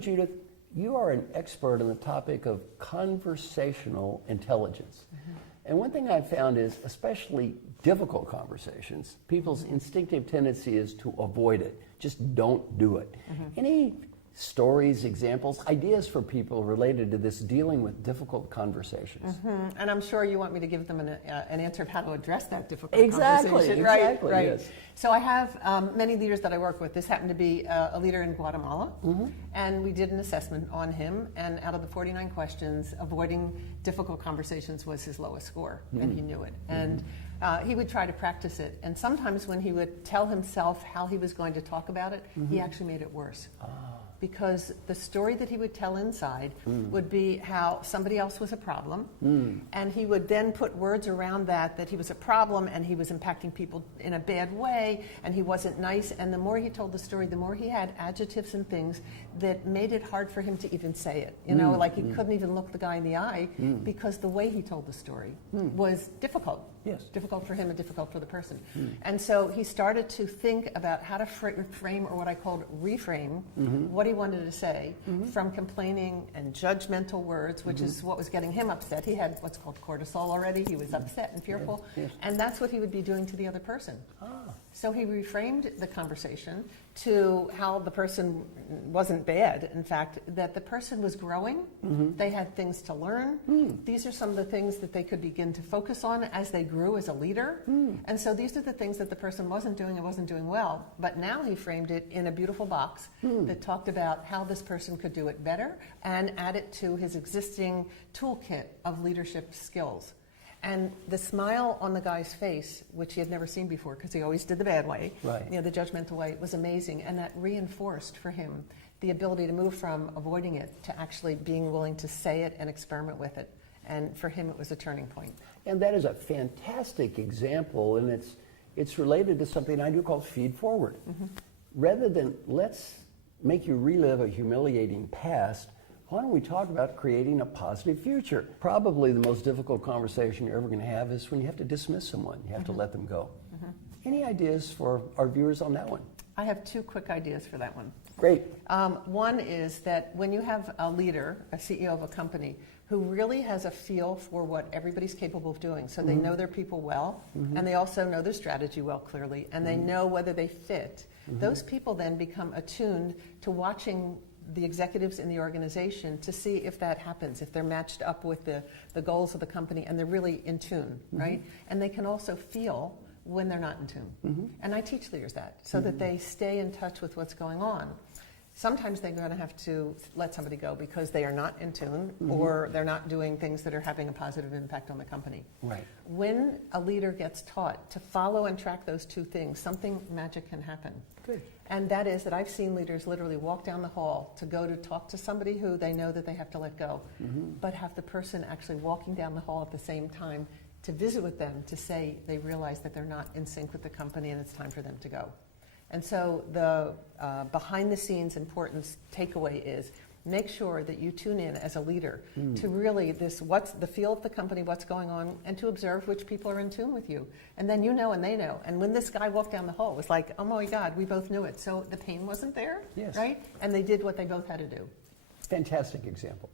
Judith, you are an expert on the topic of conversational intelligence. And one thing I've found is, especially difficult conversations, people's instinctive tendency is to avoid it. Just don't do it. Any stories, examples, ideas for people related to this dealing with difficult conversations? And I'm sure you want me to give them an answer of how to address that difficult conversation. Exactly, right. Yes. So I have many leaders that I work with. This happened to be a leader in Guatemala, and we did an assessment on him, and out of the 49 questions, avoiding difficult conversations was his lowest score, and he knew it. And he would try to practice it, and sometimes when he would tell himself how he was going to talk about it, he actually made it worse. Because the story that he would tell inside would be how somebody else was a problem, and he would then put words around that he was a problem and he was impacting people in a bad way and he wasn't nice, and the more he told the story, the more he had adjectives and things that made it hard for him to even say it. You know, like he couldn't even look the guy in the eye because the way he told the story was difficult. Yes. Difficult for him and difficult for the person. And so he started to think about how to frame, or what I called reframe, what he wanted to say from complaining and judgmental words, which is what was getting him upset. He had what's called cortisol already. He was upset and fearful. Yes. And that's what he would be doing to the other person. So he reframed the conversation to how the person wasn't bad. In fact, that the person was growing. They had things to learn. These are some of the things that they could begin to focus on as they grew as a leader. And so these are the things that the person wasn't doing and wasn't doing well. But now he framed it in a beautiful box that talked about how this person could do it better and add it to his existing toolkit of leadership skills. And the smile on the guy's face, which he had never seen before because he always did the bad way, the judgmental way, was amazing. And that reinforced for him the ability to move from avoiding it to actually being willing to say it and experiment with it. And for him, it was a turning point. And that is a fantastic example, and it's related to something I do called feed forward. Rather than let's make you relive a humiliating past, why don't we talk about creating a positive future? Probably the most difficult conversation you're ever going to have is when you have to dismiss someone. You have to let them go. Any ideas for our viewers on that one? I have two quick ideas for that one. Great. One is that when you have a leader, a CEO of a company, who really has a feel for what everybody's capable of doing, so they know their people well, and they also know their strategy well, clearly, and they know whether they fit, those people then become attuned to watching the executives in the organization to see if that happens, if they're matched up with the goals of the company and they're really in tune, right? And they can also feel when they're not in tune. And I teach leaders that so that they stay in touch with what's going on. Sometimes they're going to have to let somebody go because they are not in tune or they're not doing things that are having a positive impact on the company. Right. When a leader gets taught to follow and track those two things, something magic can happen. Good. And that is that I've seen leaders literally walk down the hall to go to talk to somebody who they know that they have to let go, but have the person actually walking down the hall at the same time to visit with them to say they realize that they're not in sync with the company and it's time for them to go. And so the behind the scenes importance takeaway is make sure that you tune in as a leader to really what's the feel of the company, what's going on, and to observe which people are in tune with you. And then you know and they know. And when this guy walked down the hall, it was like, oh my God, we both knew it. So the pain wasn't there, right? And they did what they both had to do. Fantastic example.